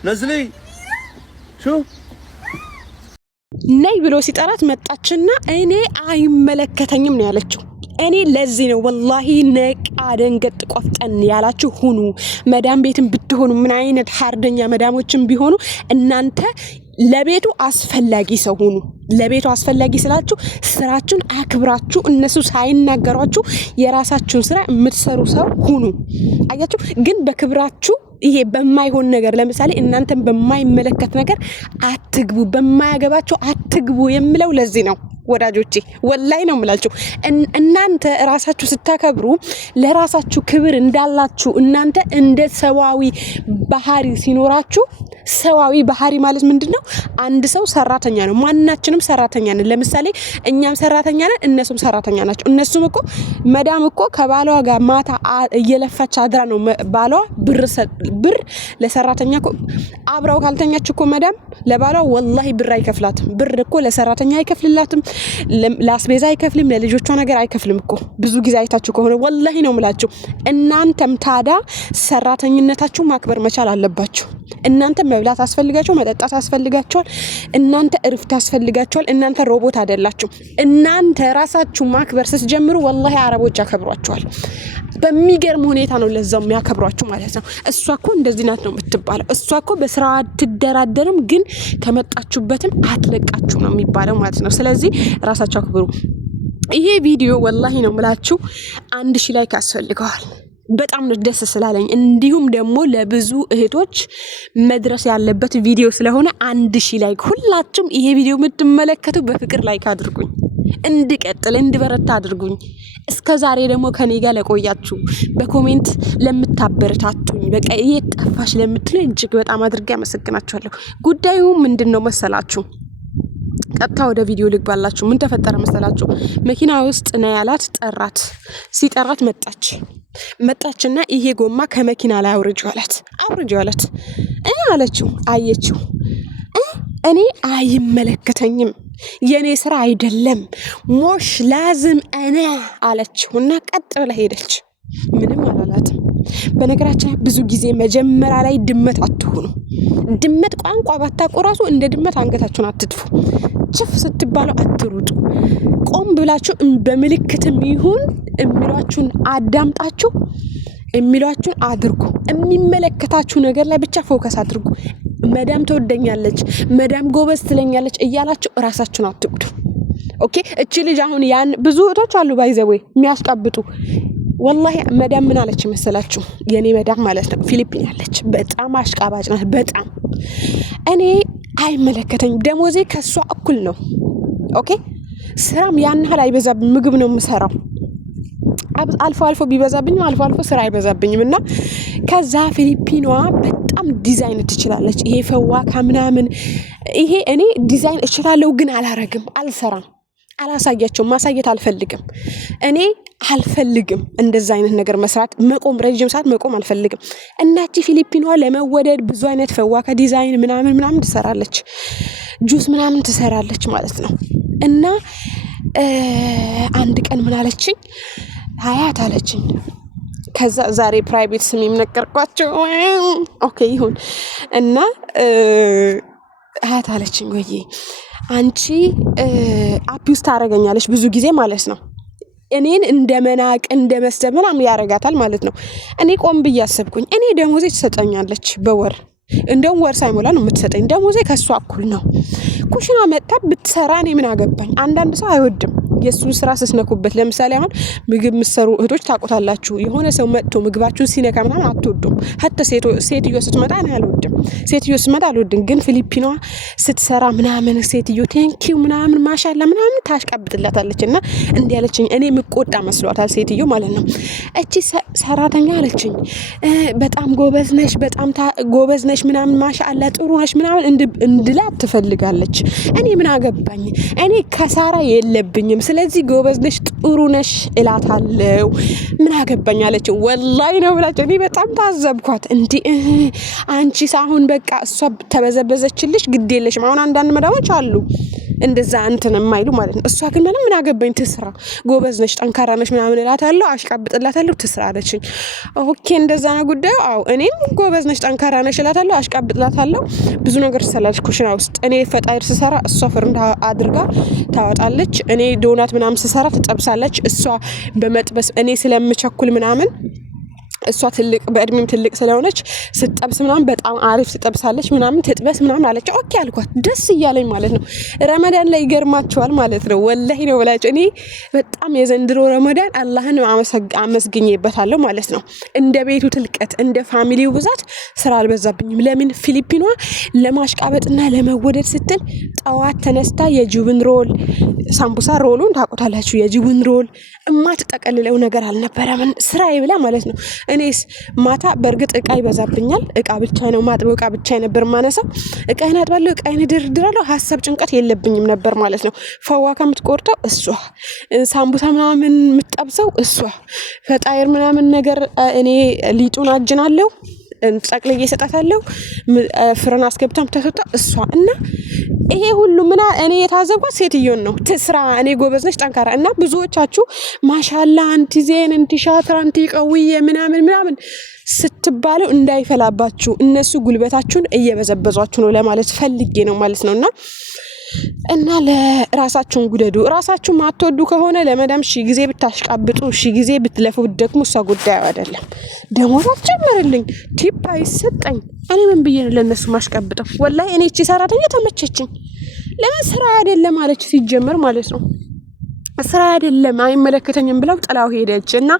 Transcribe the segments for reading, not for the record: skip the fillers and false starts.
نزلي شو ነይ ብሎ ሲጠራት መጣችና እኔ አይመለከተኝም ነው ያለችው። እኔ ለዚህ ነው ወላሂ ነቃ ደንገጥ ቆፍጠን ያላችሁ ሁኑ። መዳም ቤትም ብትሆኑ ምን አይነት ሀርደኛ መዳሞችም ቢሆኑ እናንተ ለቤቱ አስፈላጊ ሰው ሁኑ። ለቤቱ አስፈላጊ ስላችሁ ስራችሁን አክብራችሁ እነሱ ሳይናገሯችሁ የራሳችሁን ስራ የምትሰሩ ሰው ሁኑ። አያችሁ ግን በክብራችሁ ይሄ በማይሆን ነገር ለምሳሌ እናንተን በማይመለከት ነገር አትግቡ፣ በማያገባችሁ አትግቡ የምለው ለዚህ ነው ወዳጆቼ። ወላይ ነው የምላችሁ። እናንተ ራሳችሁ ስታከብሩ ለራሳችሁ ክብር እንዳላችሁ እናንተ እንደ ሰዋዊ ባህሪ ሲኖራችሁ ሰዋዊ ባህሪ ማለት ምንድነው? አንድ ሰው ሰራተኛ ነው። ማናችንም ሰራተኛ ነን። ለምሳሌ እኛም ሰራተኛ ነን፣ እነሱም ሰራተኛ ናቸው። እነሱም እኮ መዳም እኮ ከባሏ ጋር ማታ እየለፋች አድራ ነው ባሏ ብር ለሰራተኛ እኮ አብራው ካልተኛች እኮ መዳም ለባሏ ወላሂ ብር አይከፍላትም። ብር እኮ ለሰራተኛ አይከፍልላትም፣ ለአስቤዛ አይከፍልም፣ ለልጆቿ ነገር አይከፍልም እኮ። ብዙ ጊዜ አይታችሁ ከሆነ ወላሂ ነው የምላችሁ። እናንተም ታዳ ሰራተኝነታችሁ ማክበር መቻል አለባችሁ። እናንተ መብላት አስፈልጋችሁ፣ መጠጣት አስፈልጋችኋል። እናንተ እርፍት አስፈልጋችኋል። እናንተ ሮቦት አይደላችሁ። እናንተ ራሳችሁ ማክበር ስትጀምሩ ወላሂ አረቦች ያከብሯችኋል። በሚገርም ሁኔታ ነው ለዛው የሚያከብሯችሁ ማለት ነው። እሷ እኮ እንደዚህ ናት ነው የምትባለው። እሷ እኮ በስራ አትደራደርም፣ ግን ከመጣችሁበትም አትለቃችሁ ነው የሚባለው ማለት ነው። ስለዚህ ራሳችሁ አክብሩ። ይሄ ቪዲዮ ወላሂ ነው የምላችሁ 1000 ላይክ ያስፈልገዋል። በጣም ነው ደስ ስላለኝ፣ እንዲሁም ደግሞ ለብዙ እህቶች መድረስ ያለበት ቪዲዮ ስለሆነ 1000 ላይክ ሁላችሁም ይሄ ቪዲዮ የምትመለከቱ በፍቅር ላይክ አድርጉኝ፣ እንድቀጥል እንድበረታ አድርጉኝ። እስከዛሬ ደግሞ ከኔ ጋር ለቆያችሁ በኮሜንት ለምታበረታቱኝ በቃ የት ጠፋሽ ለምትሉኝ እጅግ በጣም አድርጌ አመሰግናችኋለሁ። ጉዳዩ ምንድነው መሰላችሁ? ቀጥታ ወደ ቪዲዮ ልግባላችሁ። ምን ተፈጠረ መሰላችሁ? መኪና ውስጥ ነው ያላት። ጠራት። ሲጠራት መጣችና ይሄ ጎማ ከመኪና ላይ አውርጂው አላት። አለችው። አየችው። እኔ አይመለከተኝም፣ የኔ ስራ አይደለም፣ ሞሽ ላዝም እኔ አለችውና ቀጥ ብላ ሄደች። ምንም አላላትም። በነገራችን ብዙ ጊዜ መጀመሪያ ላይ ድመት አትሆኑ። ድመት ቋንቋ ባታውቁ ራሱ እንደ ድመት አንገታችሁን አትጥፉ። ችፍ ስትባሉ አትሩጡ። ቆም ብላችሁ በምልክትም ይሁን የሚሏችሁን አዳምጣችሁ የሚሏችሁን አድርጉ። የሚመለከታችሁ ነገር ላይ ብቻ ፎከስ አድርጉ። መዳም ተወደኛለች፣ መዳም ጎበዝ ትለኛለች እያላችሁ ራሳችሁን አትጉዱ። ኦኬ። እቺ ልጅ አሁን ያን ብዙ እህቶች አሉ ባይዘው የሚያስቀብጡ ወላሂ መዳም ምን አለች መሰላችሁ? የኔ መዳም ማለት ነው ፊሊፒን ያለች በጣም አሽቃባጭ ናት። በጣም እኔ አይመለከተኝ፣ ደሞዜ ከሷ እኩል ነው። ኦኬ። ስራም ያን ያህል አይበዛብኝ፣ ምግብ ነው የምሰራው። አልፎ ቢበዛብኝም አልፎ ስራ አይበዛብኝም። እና ከዛ ፊሊፒኗ በጣም ዲዛይን ትችላለች። ይሄ ፈዋካ ምናምን ይሄ እኔ ዲዛይን እችላለሁ፣ ግን አላረግም፣ አልሰራም፣ አላሳያቸው፣ ማሳየት አልፈልግም። እኔ አልፈልግም እንደዛ አይነት ነገር መስራት፣ መቆም ረጅም ሰዓት መቆም አልፈልግም። እናቺ ፊሊፒኗ ለመወደድ ብዙ አይነት ፈዋካ ዲዛይን ምናምን ትሰራለች፣ ጁስ ምናምን ትሰራለች ማለት ነው። እና አንድ ቀን ምን አለችኝ? ሀያት አለችኝ። ከዛ ዛሬ ፕራይቬት ስም የምነገርኳቸው ኦኬ ይሁን። እና ሀያት አለችኝ፣ ወይ አንቺ አቢውስ ታረጋኛለሽ ብዙ ጊዜ ማለት ነው። እኔን እንደ መናቅ እንደ መስደብ ምናምን ያረጋታል ማለት ነው። እኔ ቆም ብዬ አሰብኩኝ። እኔ ደሞዜ ትሰጠኛለች በወር እንደውም ወር ሳይሞላ ነው የምትሰጠኝ። ደሞዜ ከሷ እኩል ነው። ኩሽና መጣ ብትሰራ እኔ ምን አገባኝ? አንዳንድ ሰው አይወድም የሱን ስራ ስስነኩበት። ለምሳሌ አሁን ምግብ ምሰሩ እህቶች ታቆታላችሁ። የሆነ ሰው መጥቶ ምግባችሁን ሲነካ ምናምን አትወዱም። ሀtta ሴትዮ ስትመጣ እኔ አልወድም። ሴትዮ ስትመጣ አልወድም። ግን ፊሊፒኗ ስትሰራ ምናምን ሴትዮ ቴንኪው ምናምን ማሻአላ ምናምን ታሽቀብጥላታለች። እና እንዲህ አለችኝ። እኔ ምቆጣ መስሏታል ሴትዮ ማለት ነው። እቺ ሰራተኛ አለችኝ በጣም ጎበዝ ነሽ ምናምን ማሻአላ ጥሩ ነሽ ምናምን እንድላት ትፈልጋለች። እኔ ምን አገባኝ? እኔ ከሳራ የለብኝም። ስለዚህ ጎበዝ ነሽ ጥሩ ነሽ እላታለሁ። ምን አገባኝ አለች። ወላሂ ነው ብላችሁ እኔ በጣም ታዘብኳት። እንዴ አንቺ ሳሁን በቃ እሷ ተበዘበዘችልሽ ግድ የለሽም። አሁን አንዳንድ መዳሞች አሉ እንደዛ እንትን የማይሉ ማለት ነው። እሷ ግን ምን አገባኝ ትስራ፣ ጎበዝ ነሽ፣ ጠንካራ ነሽ ምናምን እላታለሁ፣ አሽቃብጥላታለሁ፣ ትስራ አለችኝ። ኦኬ እንደዛ ነው ጉዳዩ። አዎ እኔም ጎበዝ ነሽ፣ ጠንካራ ነሽ እላታለሁ፣ አሽቃብጥላታለሁ። ብዙ ነገር ትሰላለች ኩሽና ውስጥ። እኔ ፈጣይር ስሰራ እሷ ፍርንዳ አድርጋ ታወጣለች። እኔ ዶናት ምናምን ስሰራ ትጠብሳለች። እሷ በመጥበስ እኔ ስለምቸኩል ምናምን እሷ ትልቅ በእድሜም ትልቅ ስለሆነች ስትጠብስ ምናምን በጣም አሪፍ ትጠብሳለች ምናምን ትጥበስ ምናምን አለች። ኦኬ አልኳት፣ ደስ እያለኝ ማለት ነው። ረመዳን ላይ ይገርማቸዋል ማለት ነው። ወላሂ ነው ብላችሁ እኔ በጣም የዘንድሮ ረመዳን አላህን አመስግኜበታለሁ ማለት ነው። እንደ ቤቱ ትልቀት እንደ ፋሚሊው ብዛት ስራ አልበዛብኝም። ለምን ፊሊፒኗ ለማሽቃበጥና ለመወደድ ስትል ጠዋት ተነስታ የጅብን ሮል ሳምቡሳ ሮሉን ታቆታላችሁ። የጅብን ሮል እማትጠቀልለው ነገር አልነበረም ስራዬ ብላ ማለት ነው። እኔስ ማታ በእርግጥ እቃ ይበዛብኛል። እቃ ብቻ ነው ማጥበው፣ እቃ ብቻ ነበር ማነሳው። እቃዬን አጥባለሁ፣ እቃዬን እደርድራለሁ። ሀሳብ ጭንቀት የለብኝም ነበር ማለት ነው። ፈዋካ የምትቆርጠው እሷ፣ ሳምቡሳ ምናምን የምትጠብሰው እሷ፣ ፈጣይር ምናምን ነገር እኔ ሊጡን አጅናለሁ፣ ጠቅልዬ እሰጣታለሁ። ፍርን አስገብታም ተሰጣ እሷ እና ይሄ ሁሉ ምና እኔ የታዘብኳት ሴትዮን ነው። ትስራ፣ እኔ ጎበዝ ነች፣ ጠንካራ እና ብዙዎቻችሁ ማሻላ አንቲ ዜን አንቲ ሻትራ አንቲ ቀውዬ ምናምን ስትባሉ እንዳይፈላባችሁ እነሱ ጉልበታችሁን እየበዘበዟችሁ ነው ለማለት ፈልጌ ነው ማለት ነውና እና ለራሳችሁን ጉደዱ። ራሳችሁን ማትወዱ ከሆነ ለመዳም ሺ ጊዜ ብታሽቃብጡ ሺ ጊዜ ብትለፉ ብትደክሙ እሷ ጉዳዩ አይደለም። ደሞዝ አትጨምርልኝ፣ ቲፕ አይሰጠኝ። እኔ ምን ብዬ ነው ለነሱ ማሽቃብጠው? ወላሂ እኔ እቺ ሰራተኛ ተመቸችኝ። ለምን ስራ አይደለም አለች ሲጀመር ማለት ነው። ስራ አይደለም አይመለከተኝም ብለው ጥላው ሄደች። እና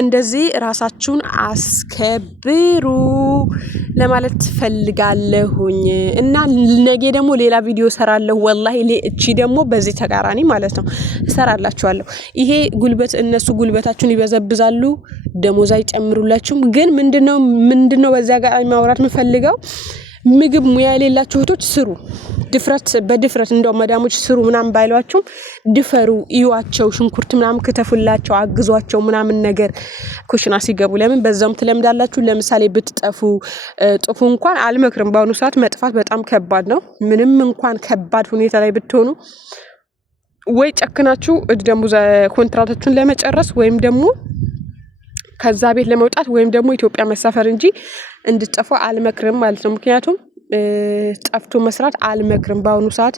እንደዚህ ራሳችሁን አስከብሩ ለማለት ፈልጋለሁኝ። እና ነገ ደግሞ ሌላ ቪዲዮ ሰራለሁ። ወላሂ እቺ ደግሞ በዚህ ተቃራኒ ማለት ነው ሰራላችኋለሁ። ይሄ ጉልበት እነሱ ጉልበታችሁን ይበዘብዛሉ፣ ደሞዝ አይጨምሩላችሁም። ግን ምንድነው በዛ ጋር ማውራት የምፈልገው ምግብ ሙያ የሌላችሁ እህቶች ስሩ። በድፍረት እንደው መዳሞች ስሩ ምናምን ባይሏችሁም ድፈሩ፣ እዩዋቸው፣ ሽንኩርት ምናምን ከተፉላቸው፣ አግዟቸው ምናምን ነገር ኩሽና ሲገቡ። ለምን በዛውም ትለምዳላችሁ። ለምሳሌ ብትጠፉ ጥፉ እንኳን አልመክርም። በአሁኑ ሰዓት መጥፋት በጣም ከባድ ነው። ምንም እንኳን ከባድ ሁኔታ ላይ ብትሆኑ ወይ ጨክናችሁ ደግሞ ኮንትራታችሁን ለመጨረስ ወይም ደግሞ ከዛ ቤት ለመውጣት ወይም ደግሞ ኢትዮጵያ መሳፈር እንጂ እንድትጠፉ አልመክርም ማለት ነው። ምክንያቱም ጠፍቶ መስራት አልመክርም በአሁኑ ሰዓት።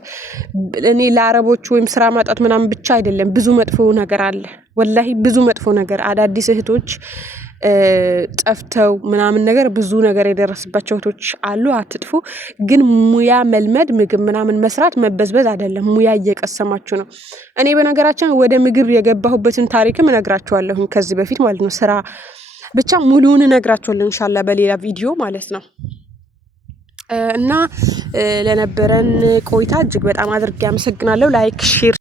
እኔ ለአረቦቹ ወይም ስራ ማጣት ምናምን ብቻ አይደለም፣ ብዙ መጥፎ ነገር አለ። ወላሂ ብዙ መጥፎ ነገር አዳዲስ እህቶች ጠፍተው ምናምን ነገር ብዙ ነገር የደረሰባቸው እህቶች አሉ። አትጥፉ። ግን ሙያ መልመድ ምግብ ምናምን መስራት መበዝበዝ አይደለም። ሙያ እየቀሰማችሁ ነው። እኔ በነገራችን ወደ ምግብ የገባሁበትን ታሪክም እነግራችኋለሁ ከዚህ በፊት ማለት ነው። ስራ ብቻ ሙሉውን እነግራችኋለሁ ኢንሻአላህ በሌላ ቪዲዮ ማለት ነው። እና ለነበረን ቆይታ እጅግ በጣም አድርጌ አመሰግናለሁ። ላይክ ሼር